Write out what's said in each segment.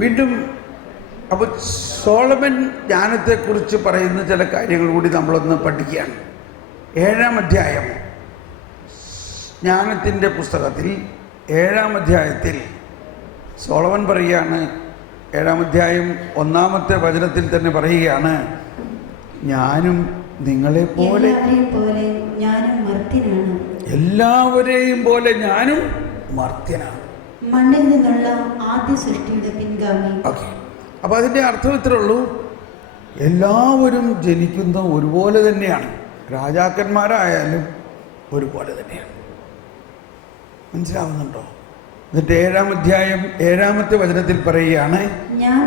വീണ്ടും അപ്പോൾ സോളമൻ ജ്ഞാനത്തെക്കുറിച്ച് പറയുന്ന ചില കാര്യങ്ങൾ കൂടി നമ്മളൊന്ന് പഠിക്കുകയാണ്. 7-ാം അധ്യായം ജ്ഞാനത്തിൻ്റെ പുസ്തകത്തിൽ 7-ാം അധ്യായത്തിൽ സോളമൻ പറയുകയാണ്, 7-ാം അധ്യായം 1-ാമത്തെ വചനത്തിൽ തന്നെ പറയുകയാണ്, ഞാനും നിങ്ങളെപ്പോലെ എല്ലാവരെയും പോലെ ഞാനും മർത്യനാണ്. മണ്ണിൽ നിന്നുള്ള ആദ്യ സൃഷ്ടിയുടെ പിൻഗാമി. ഓക്കെ, അപ്പോൾ അതിൻ്റെ അർത്ഥം ഇത്രേ ഉള്ളൂ, എല്ലാവരും ജനിക്കുന്ന ഒരുപോലെ തന്നെയാണ്, രാജാക്കന്മാരായാലും ഒരുപോലെ തന്നെയാണ്. മനസ്സിലാവുന്നുണ്ടോ? എന്നിട്ട് 7-ാം അധ്യായം 7-ാമത്തെ വചനത്തിൽ പറയുകയാണ്, ഞാൻ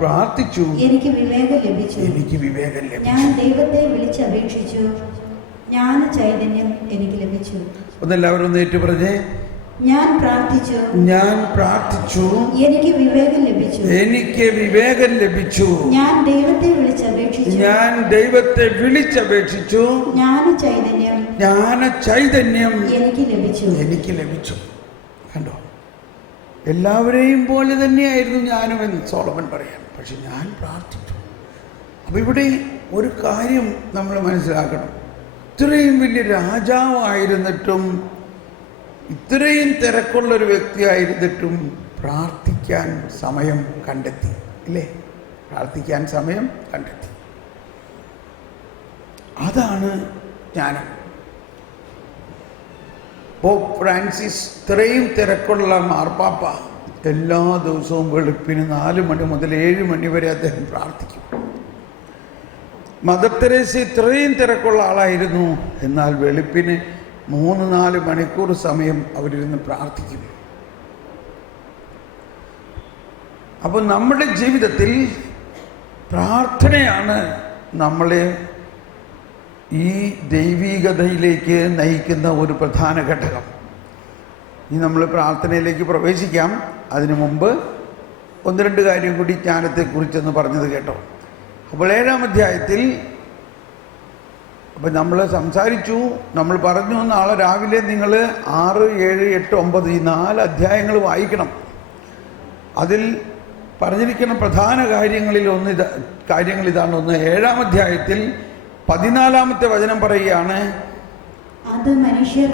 പ്രാർത്ഥിച്ചു എനിക്ക് വിവേകം ലഭിച്ചു. ഞാൻ ദൈവത്തെ വിളിച്ചപേക്ഷിച്ചു, ജ്ഞാന ചൈതന്യം എനിക്ക് ലഭിച്ചു. ഒന്നെല്ലാവരും ഒന്ന് ഏറ്റു പറഞ്ഞേ, ഞാൻ പ്രാർത്ഥിച്ചു എനിക്ക് വിവേകം ലഭിച്ചു. ഞാൻ ദൈവത്തെ വിളിച്ചപേക്ഷിച്ചു, ജ്ഞാന ചൈതന്യം എനിക്ക് ലഭിച്ചു. കണ്ടോ, എല്ലാവരെയും പോലെ തന്നെയായിരുന്നു ഞാനുമെന്ന് സോളമൻ പറയാം. പക്ഷെ ഞാൻ പ്രാർത്ഥിച്ചു. അപ്പം ഇവിടെ ഒരു കാര്യം നമ്മൾ മനസ്സിലാക്കണം, ഇത്രയും വലിയ രാജാവായിരുന്നിട്ടും ഇത്രയും തിരക്കുള്ളൊരു വ്യക്തിയായിരുന്നിട്ടും പ്രാർത്ഥിക്കാൻ സമയം കണ്ടെത്തി, ഇല്ലേ? പ്രാർത്ഥിക്കാൻ സമയം കണ്ടെത്തി. അതാണ് ജ്ഞാനം. പോപ്പ് ഫ്രാൻസിസ് ഇത്രയും തിരക്കുള്ള മാർപ്പാപ്പ എല്ലാ ദിവസവും വെളുപ്പിന് 4 മണി മുതൽ 7 മണി വരെ അദ്ദേഹം പ്രാർത്ഥിക്കും. മദർ തെരേസ ഇത്രയും തിരക്കുള്ള ആളായിരുന്നു, എന്നാൽ വെളുപ്പിന് 3-4 മണിക്കൂർ സമയം അവരിരുന്ന് പ്രാർത്ഥിക്കും. അപ്പോൾ നമ്മുടെ ജീവിതത്തിൽ പ്രാർത്ഥനയാണ് നമ്മളെ ഈ ദൈവീകതയിലേക്ക് നയിക്കുന്ന ഒരു പ്രധാന ഘടകം. ഇനി നമ്മൾ പ്രാർത്ഥനയിലേക്ക് പ്രവേശിക്കാം. അതിനു മുമ്പ് 1-2 കാര്യം കൂടി ജ്ഞാനത്തെക്കുറിച്ചൊന്ന് പറഞ്ഞത് കേട്ടോ. അപ്പോൾ 7-ാം അധ്യായത്തിൽ അപ്പം നമ്മൾ സംസാരിച്ചു, നമ്മൾ പറഞ്ഞു നാളെ രാവിലെ നിങ്ങൾ 6, 7, 8, 9 ഈ 4 അധ്യായങ്ങൾ വായിക്കണം. അതിൽ പറഞ്ഞിരിക്കുന്ന പ്രധാന കാര്യങ്ങൾ ഇതാണ്. ഒന്ന്, 7-ാം അധ്യായത്തിൽ 14-ാമത്തെ വചനം പറയുകയാണ്,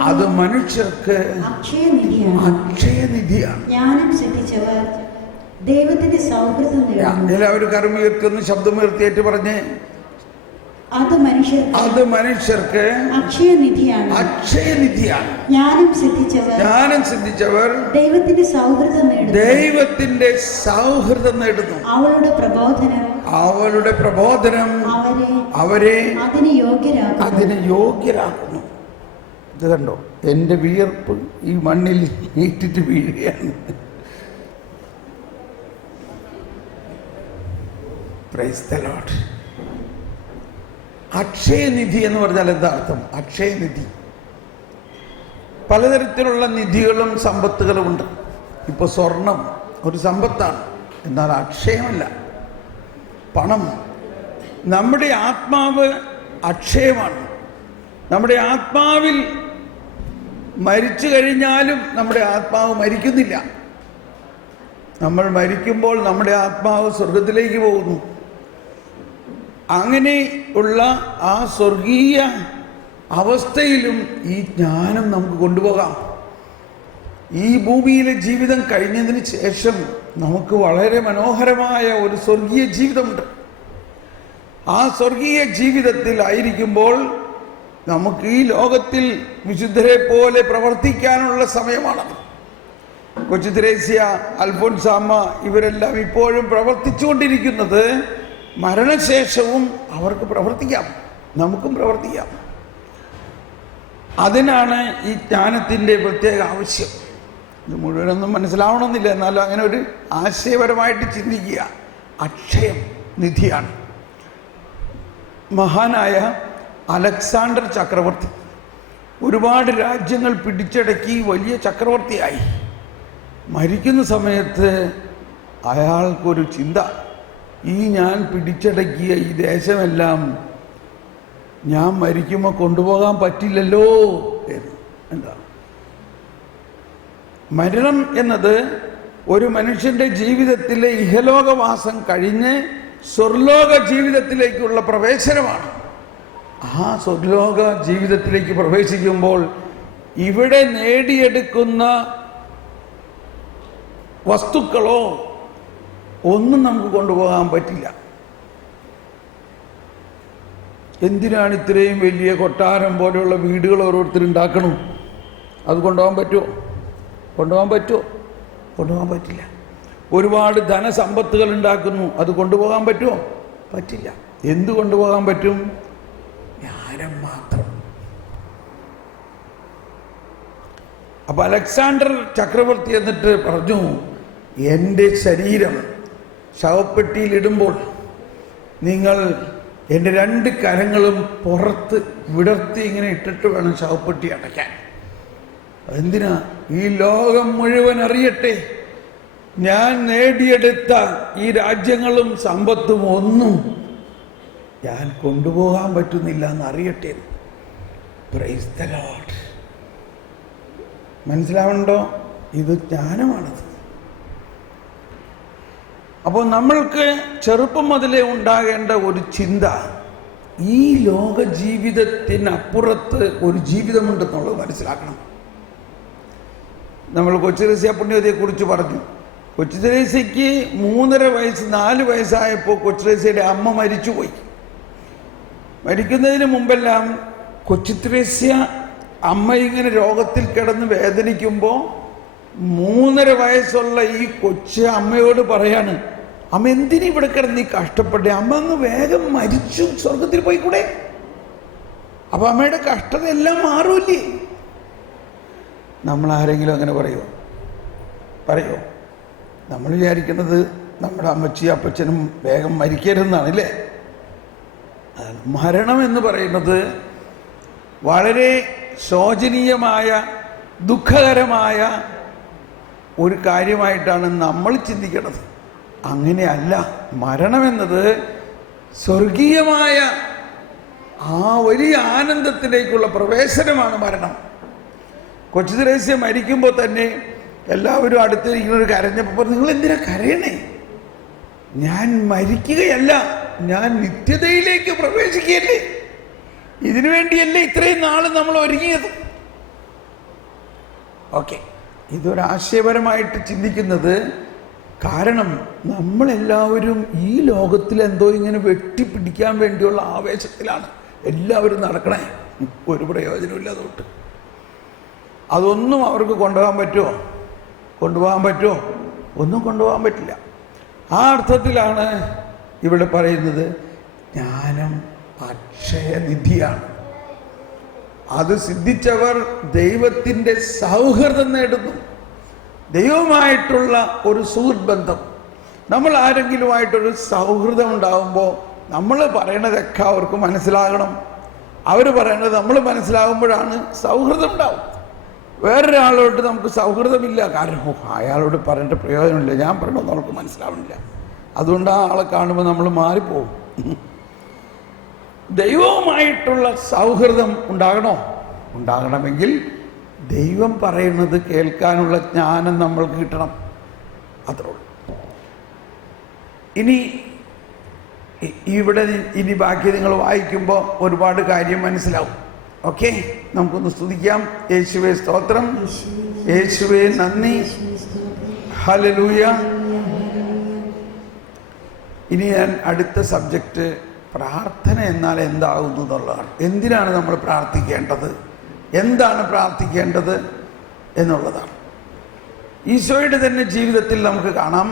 അത് മനുഷ്യർക്ക് അക്ഷയനിധിയാണ്. എല്ലാവരും കരമുയർത്തുന്ന ശബ്ദമുയർത്തിയേറ്റ് പറഞ്ഞ്, അത് മനുഷ്യർക്ക് അക്ഷയനിധിയാണ്. ജ്ഞാനം സിദ്ധിച്ചവർ ദൈവത്തിന്റെ സൗഹൃദം നേടുന്നു. അവളുടെ പ്രബോധനം അവരെ അതിന് യോഗ്യരാക്കുന്നു. ഇത് കണ്ടോ, എൻ്റെ വിയർപ്പ് ഈ മണ്ണിൽ നീട്ടിട്ട് വീഴുകയാണ്. Praise the Lord. അക്ഷയനിധി എന്ന് പറഞ്ഞാൽ എന്താ അർത്ഥം? അക്ഷയനിധി, പലതരത്തിലുള്ള നിധികളും സമ്പത്തുകളും ഉണ്ട്. ഇപ്പോൾ സ്വർണം ഒരു സമ്പത്താണ്, എന്നാൽ അക്ഷയമല്ല. പണം, നമ്മുടെ ആത്മാവ് അക്ഷയമാണ്. നമ്മുടെ ആത്മാവിൽ മരിച്ചു കഴിഞ്ഞാലും നമ്മുടെ ആത്മാവ് മരിക്കുന്നില്ല. നമ്മൾ മരിക്കുമ്പോൾ നമ്മുടെ ആത്മാവ് സ്വർഗത്തിലേക്ക് പോകുന്നു. അങ്ങനെ ഉള്ള ആ സ്വർഗീയ അവസ്ഥയിലും ഈ ജ്ഞാനം നമുക്ക് കൊണ്ടുപോകാം. ഈ ഭൂമിയിലെ ജീവിതം കഴിഞ്ഞതിന് ശേഷം നമുക്ക് വളരെ മനോഹരമായ ഒരു സ്വർഗീയ ജീവിതമുണ്ട്. ആ സ്വർഗീയ ജീവിതത്തിൽ ആയിരിക്കുമ്പോൾ നമുക്ക് ഈ ലോകത്തിൽ വിശുദ്ധരെ പോലെ പ്രവർത്തിക്കാനുള്ള സമയമാണ്. കൊച്ചു തെരേസ്യ, അൽഫോൻസാമ്മ ഇവരെല്ലാം ഇപ്പോഴും പ്രവർത്തിച്ചുകൊണ്ടിരിക്കുന്നത്. മരണശേഷവും അവർക്ക് പ്രവർത്തിക്കാം, നമുക്കും പ്രവർത്തിക്കാം. അതിനാണ് ഈ ജ്ഞാനത്തിൻ്റെ പ്രത്യേക ആവശ്യം. ഇത് മുഴുവനൊന്നും മനസ്സിലാവണമെന്നില്ല, എന്നാലും അങ്ങനെ ഒരു ആശയപരമായിട്ട് ചിന്തിക്കുക. അക്ഷയം നിധിയാണ്. മഹാനായ അലക്സാണ്ടർ ചക്രവർത്തി ഒരുപാട് രാജ്യങ്ങൾ പിടിച്ചടക്കി വലിയ ചക്രവർത്തിയായി. മരിക്കുന്ന സമയത്ത് അയാൾക്കൊരു ചിന്ത, ഈ ഞാൻ പിടിച്ചടക്കിയ ഈ ദേശമെല്ലാം ഞാൻ മരിക്കുമ്പോൾ കൊണ്ടുപോകാൻ പറ്റില്ലല്ലോ എന്ന്. എന്താ മരണം എന്നത്? ഒരു മനുഷ്യൻ്റെ ജീവിതത്തിലെ ഇഹലോകവാസം കഴിഞ്ഞ് സ്വർലോക ജീവിതത്തിലേക്കുള്ള പ്രവേശനമാണ്. ആ സ്വർലോക ജീവിതത്തിലേക്ക് പ്രവേശിക്കുമ്പോൾ ഇവിടെ നേടിയെടുക്കുന്ന വസ്തുക്കളോ ഒന്നും നമുക്ക് കൊണ്ടുപോകാൻ പറ്റില്ല. എന്തിനാണ് ഇത്രയും വലിയ കൊട്ടാരം പോലെയുള്ള വീടുകൾ ഓരോരുത്തർ ഉണ്ടാക്കണം? അത് കൊണ്ടുപോകാൻ പറ്റുമോ? കൊണ്ടുപോകാൻ പറ്റില്ല. ഒരുപാട് ധനസമ്പത്തുകൾ ഉണ്ടാക്കുന്നു, അത് കൊണ്ടുപോകാൻ പറ്റുമോ? പറ്റില്ല. എന്ത് കൊണ്ടുപോകാൻ പറ്റും? ജ്ഞാനം മാത്രം. അപ്പൊ അലക്സാണ്ടർ ചക്രവർത്തി എന്നിട്ട് പറഞ്ഞു, എൻ്റെ ശരീരം ശവപ്പെട്ടിയിലിടുമ്പോൾ നിങ്ങൾ എൻ്റെ 2 കരങ്ങളും പുറത്ത് വിടർത്തി ഇങ്ങനെ ഇട്ടിട്ട് വേണം ശവപ്പെട്ടി അടയ്ക്കാൻ. എന്തിനാ? ഈ ലോകം മുഴുവൻ അറിയട്ടെ, ഞാൻ നേടിയെടുത്ത ഈ രാജ്യങ്ങളും സമ്പത്തും ഒന്നും ഞാൻ കൊണ്ടുപോകാൻ പറ്റുന്നില്ല എന്ന് അറിയട്ടെ. Praise the lord. മനസ്സിലാവണ്ടോ? ഇത് ജ്ഞാനമാണത്. അപ്പോൾ നമ്മൾക്ക് ചെറുപ്പം മുതലേ ഉണ്ടാകേണ്ട ഒരു ചിന്ത, ഈ ലോക ജീവിതത്തിനപ്പുറത്ത് ഒരു ജീവിതമുണ്ടെന്നുള്ളത് മനസ്സിലാക്കണം. നമ്മൾ കൊച്ചുത്രേസ്യ പുണ്യവതിയെക്കുറിച്ച് പറഞ്ഞു. കൊച്ചുത്രേസ്യയ്ക്ക് 3.5 വയസ്സ് 4 വയസ്സായപ്പോൾ കൊച്ചുത്രേസ്യയുടെ അമ്മ മരിച്ചുപോയി. മരിക്കുന്നതിന് മുമ്പെല്ലാം കൊച്ചുത്രേസ്യ അമ്മ ഇങ്ങനെ രോഗത്തിൽ കിടന്ന് വേദനിക്കുമ്പോൾ 3.5 വയസ്സുള്ള ഈ കൊച്ച് അമ്മയോട് പറയാണ്, അമ്മ എന്തിനു ഇവിടെ കിടന്ന് ഈ കഷ്ടപ്പെട്ടെ? അമ്മ അങ്ങ് വേഗം മരിച്ചു സ്വർഗത്തിൽ പോയിക്കൂടെ? അപ്പൊ അമ്മയുടെ കഷ്ടത എല്ലാം മാറൂല്ലേ? നമ്മൾ ആരെങ്കിലും അങ്ങനെ പറയുമോ? നമ്മൾ വിചാരിക്കുന്നത് നമ്മുടെ അമ്മച്ചി അപ്പച്ചനും വേഗം മരിക്കരുതെന്നാണ്, അല്ലേ? മരണം എന്ന് പറയുന്നത് വളരെ ശോചനീയമായ ദുഃഖകരമായ ഒരു കാര്യമായിട്ടാണ് നമ്മൾ ചിന്തിക്കുന്നത്. അങ്ങനെയല്ല. മരണമെന്നത് സ്വർഗീയമായ ആ വലിയ ആനന്ദത്തിലേക്കുള്ള പ്രവേശനമാണ് മരണം. കൊച്ചുത്രേസ്യ മരിക്കുമ്പോൾ തന്നെ എല്ലാവരും അടുത്തിരിക്കുന്നവർ കരഞ്ഞപ്പോൾ, നിങ്ങൾ എന്തിനാ കരയണേ? ഞാൻ മരിക്കുകയല്ല, ഞാൻ നിത്യതയിലേക്ക് പ്രവേശിക്കുകയല്ലേ. ഇതിനു വേണ്ടിയല്ലേ ഇത്രയും നാൾ നമ്മൾ ഒരുങ്ങിയത്. ഓക്കെ, ഇതൊരാശയപരമായിട്ട് ചിന്തിക്കുന്നത്. കാരണം നമ്മളെല്ലാവരും ഈ ലോകത്തിൽ എന്തോ ഇങ്ങനെ വെട്ടിപ്പിടിക്കാൻ വേണ്ടിയുള്ള ആവേശത്തിലാണ് എല്ലാവരും നടക്കണേ. ഒരു പ്രയോജനമില്ല. അതുകൊണ്ട് അതൊന്നും അവർക്ക് കൊണ്ടുപോകാൻ പറ്റുമോ? ഒന്നും കൊണ്ടുപോകാൻ പറ്റില്ല. ആ അർത്ഥത്തിലാണ് ഇവിടെ പറയുന്നത്, ജ്ഞാനം അക്ഷയനിധിയാണ്. അത് സിദ്ധിച്ചവർ ദൈവത്തിൻ്റെ സൗഹൃദം നേടുന്നു. ദൈവവുമായിട്ടുള്ള ഒരു സുഹൃത്ത് ബന്ധം. നമ്മൾ ആരെങ്കിലുമായിട്ടൊരു സൗഹൃദം ഉണ്ടാകുമ്പോൾ നമ്മൾ പറയണതൊക്കെ അവർക്ക് മനസ്സിലാകണം. അവർ പറയണത് നമ്മൾ മനസ്സിലാകുമ്പോഴാണ് സൗഹൃദം ഉണ്ടാവും. വേറൊരാളോട് നമുക്ക് സൗഹൃദമില്ല, കാരണം അയാളോട് പറയേണ്ട പ്രയോജനമില്ല, ഞാൻ പറയണമെന്ന് അവർക്ക് മനസ്സിലാവണില്ല. അതുകൊണ്ട് ആ ആളെ കാണുമ്പോൾ നമ്മൾ മാറിപ്പോകും. ദൈവവുമായിട്ടുള്ള സൗഹൃദം ഉണ്ടാകണമെങ്കിൽ ദൈവം പറയുന്നത് കേൾക്കാനുള്ള ജ്ഞാനം നമ്മൾക്ക് കിട്ടണം. അത്രേ ഉള്ളൂ. ഇനി ബാക്കി നിങ്ങൾ വായിക്കുമ്പോൾ ഒരുപാട് കാര്യം മനസ്സിലാവും. ഓക്കെ, നമുക്കൊന്ന് സ്തുതിക്കാം. യേശുവേ സ്തോത്രം, യേശുവേ നന്ദി, ഹല്ലേലൂയ. ഇനി ഞാൻ അടുത്ത സബ്ജക്റ്റ് പ്രാർത്ഥന എന്നാൽ എന്താകുന്നു എന്നുള്ളതാണ്. എന്തിനാണ് നമ്മൾ പ്രാർത്ഥിക്കേണ്ടത്, എന്താണ് പ്രാർത്ഥിക്കേണ്ടത് എന്നുള്ളതാണ്. ഈശോയുടെ തന്നെ ജീവിതത്തിൽ നമുക്ക് കാണാം.